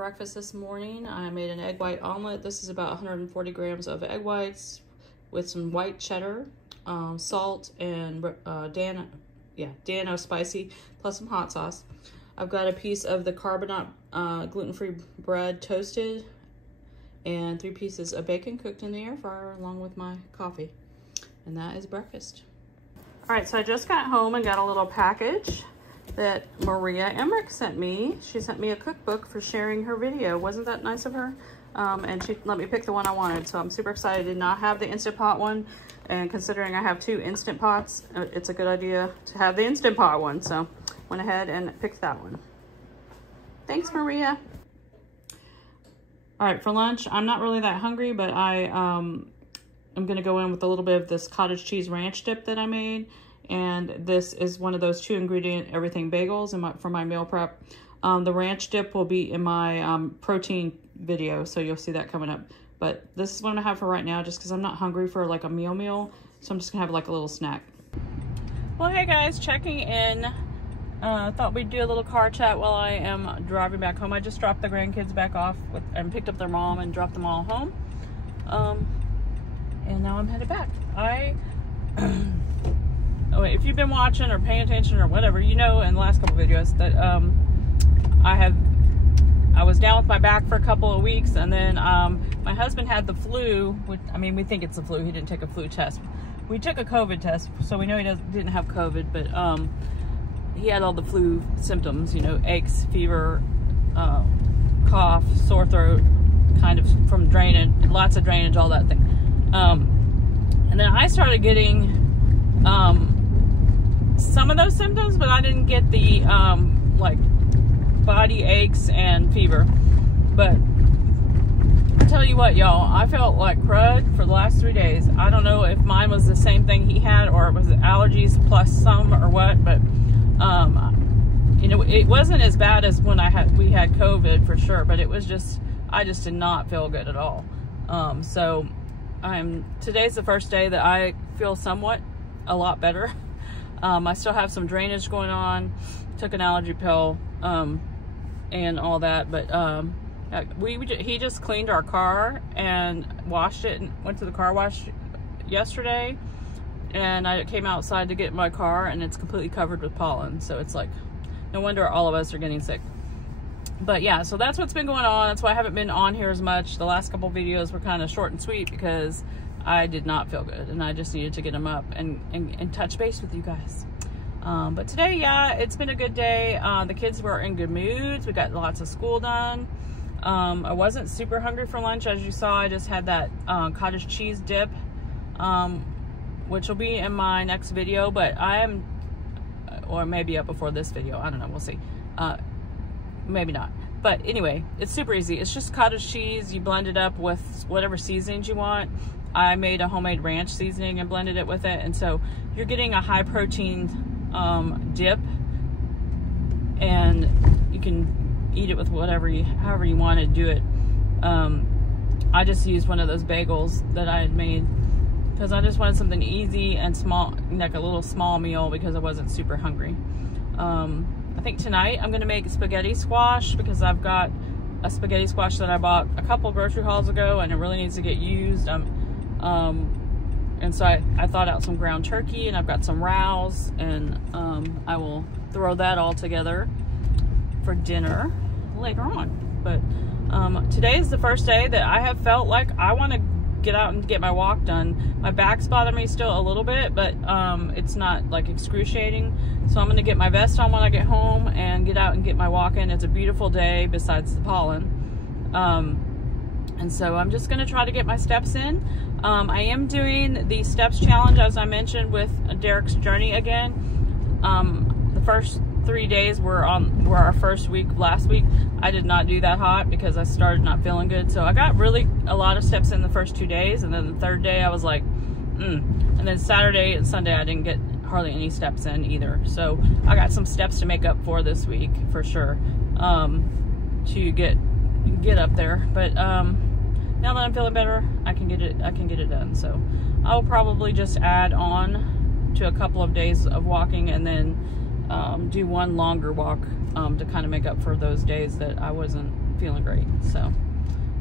breakfast this morning. I made an egg white omelet. This is about 140 grams of egg whites with some white cheddar, salt, and Dano spicy, plus some hot sauce. I've got a piece of the carbonate gluten-free bread toasted, and 3 pieces of bacon cooked in the air fryer along with my coffee. And that is breakfast. All right, so I just got home and got a little package that Maria Emmerich sent me. She sent me a cookbook for sharing her video. Wasn't that nice of her? And she let me pick the one I wanted, so I'm super excited. I did not have the Instant Pot one, and considering I have 2 Instant Pots, it's a good idea to have the Instant Pot one, so went ahead and picked that one. Thanks, Maria. All right, for lunch, I'm not really that hungry, but I'm gonna go in with a little bit of this cottage cheese ranch dip that I made. And this is one of those 2 ingredient everything bagels for my meal prep. The ranch dip will be in my protein video, so you'll see that coming up. But this is what I'm gonna have for right now, just because I'm not hungry for like a meal. So I'm just gonna have like a little snack. Well, hey guys, checking in. Thought we'd do a little car chat while I am driving back home. I just dropped the grandkids back off and picked up their mom and dropped them all home. And now I'm headed back. If you've been watching or paying attention or whatever, you know in the last couple videos that I was down with my back for a couple of weeks, and then my husband had the flu. Which, I mean, we think it's the flu. He didn't take a flu test. We took a COVID test, so we know he didn't have COVID, but he had all the flu symptoms, you know, aches, fever, cough, sore throat, kind of from drainage, lots of drainage, all that thing. And then I started getting some of those symptoms, but I didn't get the like body aches and fever. But I tell you what, y'all, I felt like crud for the last 3 days. I don't know if mine was the same thing he had, or it was allergies plus some, or what, but you know, it wasn't as bad as when we had COVID for sure, but it was just, I just did not feel good at all. So today's the first day that I feel somewhat a lot better. I still have some drainage going on, took an allergy pill, and all that, but he just cleaned our car and washed it and went to the car wash yesterday, and I came outside to get my car and it's completely covered with pollen, so it's like, no wonder all of us are getting sick. But yeah, so that's what's been going on. That's why I haven't been on here as much. The last couple videos were kind of short and sweet because I did not feel good, and I just needed to get them up and touch base with you guys. But today, yeah, it's been a good day. The kids were in good moods. We got lots of school done. I wasn't super hungry for lunch, as you saw. I just had that cottage cheese dip, which will be in my next video, but or maybe up before this video. I don't know. We'll see. Maybe not. But anyway, it's super easy. It's just cottage cheese. You blend it up with whatever seasonings you want. I made a homemade ranch seasoning and blended it with it, and so you're getting a high protein dip, and you can eat it with however you want to do it. I just used one of those bagels that I had made because I just wanted something easy and small, like a little small meal, because I wasn't super hungry. I think tonight I'm gonna make spaghetti squash, because I've got a spaghetti squash that I bought a couple grocery hauls ago and it really needs to get used. And so I thought out some ground turkey, and I've got some rows, and I will throw that all together for dinner later on. But today is the first day that I have felt like I want to get out and get my walk done. My back's bothering me still a little bit, but it's not like excruciating. So I'm going to get my vest on when I get home and get out and get my walk in. It's a beautiful day besides the pollen. And so I'm just going to try to get my steps in. I am doing the steps challenge, as I mentioned, with Derek's journey again. The first 3 days were our first week last week. I did not do that hot because I started not feeling good. So I got really a lot of steps in the first 2 days, and then the third day I was like, And then Saturday and Sunday I didn't get hardly any steps in either. So I got some steps to make up for this week for sure, to get up there. But now that I'm feeling better, I can get it done. So I'll probably just add on to a couple of days of walking, and then do one longer walk to kind of make up for those days that I wasn't feeling great. So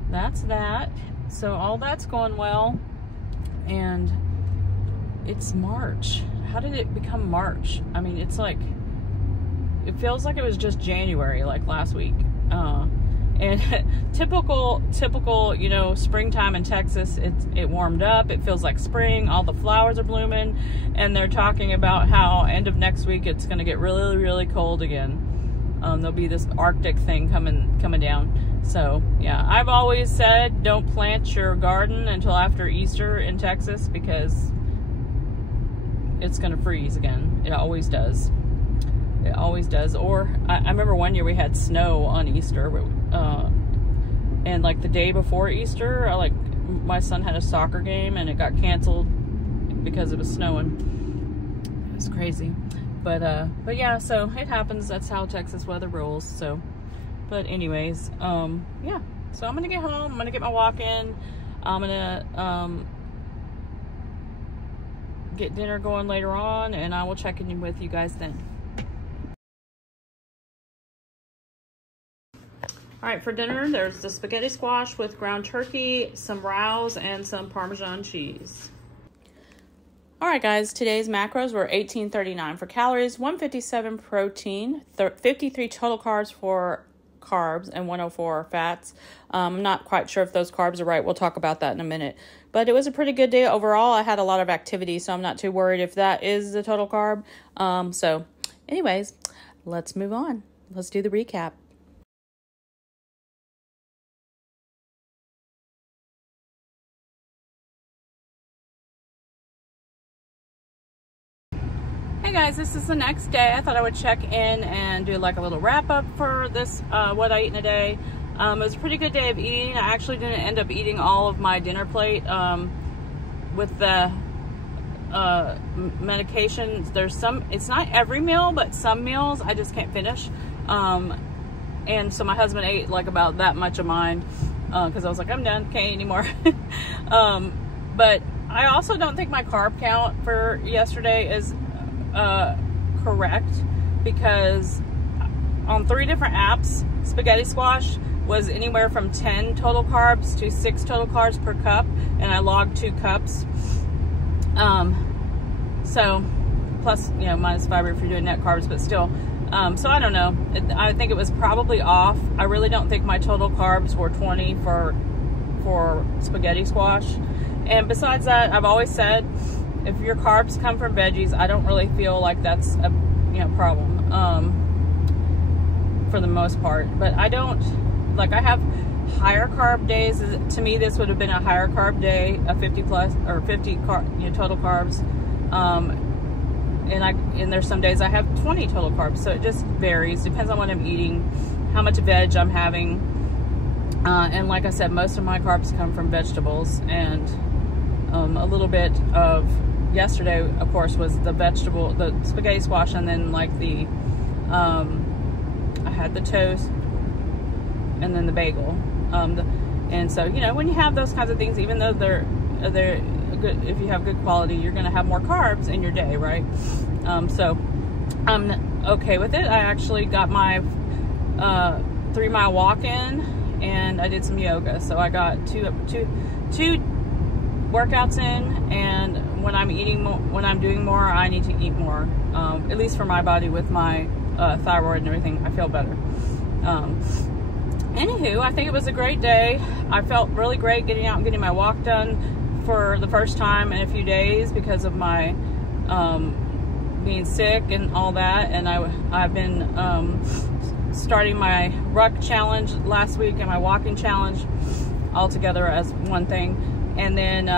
that's that. So all that's going well, and it's March. How did it become March? I mean, it's like, it feels like it was just January, like last week. And typical, you know, springtime in Texas, it warmed up. It feels like spring. All the flowers are blooming, and they're talking about how end of next week it's going to get really, really cold again. There'll be this Arctic thing coming down. So yeah, I've always said don't plant your garden until after Easter in Texas, because it's going to freeze again. It always does. It always does. Or I remember one year we had snow on Easter, and like the day before Easter, my son had a soccer game and it got canceled because it was snowing. It was crazy. But yeah, so it happens. That's how Texas weather rolls. So, but anyways, yeah. So I'm gonna get home. I'm gonna get my walk in. I'm gonna get dinner going later on, and I will check in with you guys then. All right, for dinner, there's the spaghetti squash with ground turkey, some rouse, and some Parmesan cheese. All right, guys, today's macros were 1839 for calories, 157 protein, 53 total carbs for carbs, and 104 fats. I'm not quite sure if those carbs are right. We'll talk about that in a minute. But it was a pretty good day overall. I had a lot of activity, so I'm not too worried if that is the total carb. So anyways, let's move on. Let's do the recap. Hey guys, this is the next day. I thought I would check in and do like a little wrap up for this, what I ate in a day. It was a pretty good day of eating. I actually didn't end up eating all of my dinner plate with the medications. There's some, it's not every meal, but some meals I just can't finish. And so my husband ate like about that much of mine because I was like, I'm done, can't eat anymore. But I also don't think my carb count for yesterday is correct, because on 3 different apps, spaghetti squash was anywhere from 10 total carbs to 6 total carbs per cup, and I logged 2 cups. So plus, you know, minus fiber if you're doing net carbs, but still. So I don't know. I think it was probably off. I really don't think my total carbs were 20 for spaghetti squash. And besides that, I've always said, if your carbs come from veggies, I don't really feel like that's a problem for the most part. But I don't, like, I have higher carb days. To me, this would have been a higher carb day, a 50 plus or 50 total carbs. And there's some days I have 20 total carbs, so it just varies. Depends on what I'm eating, how much veg I'm having. And like I said, most of my carbs come from vegetables, and a little bit of yesterday, of course, was the spaghetti squash, and then like I had the toast and then the bagel. And so, you know, when you have those kinds of things, even though they're good, if you have good quality, you're going to have more carbs in your day, right? So I'm okay with it. I actually got my 3-mile walk in, and I did some yoga. So I got two workouts in, and when I'm eating more, when I'm doing more, I need to eat more. At least for my body, with my thyroid and everything, I feel better. Anywho, I think it was a great day. I felt really great getting out and getting my walk done for the first time in a few days because of my being sick and all that. And I've been starting my ruck challenge last week and my walking challenge all together as one thing. And then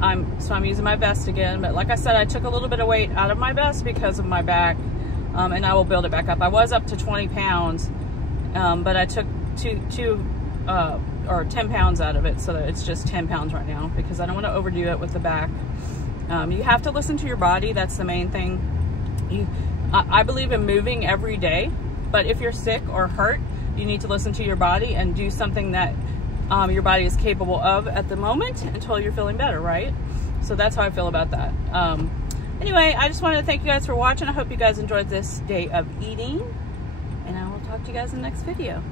I'm using my vest again. But like I said, I took a little bit of weight out of my vest because of my back, and I will build it back up. I was up to 20 pounds, but I took 10 pounds out of it, so that it's just 10 pounds right now, because I don't want to overdo it with the back. You have to listen to your body. That's the main thing. I believe in moving every day, but if you're sick or hurt, you need to listen to your body and do something that your body is capable of at the moment until you're feeling better, right? So that's how I feel about that. Anyway, I just wanted to thank you guys for watching. I hope you guys enjoyed this day of eating, and I will talk to you guys in the next video.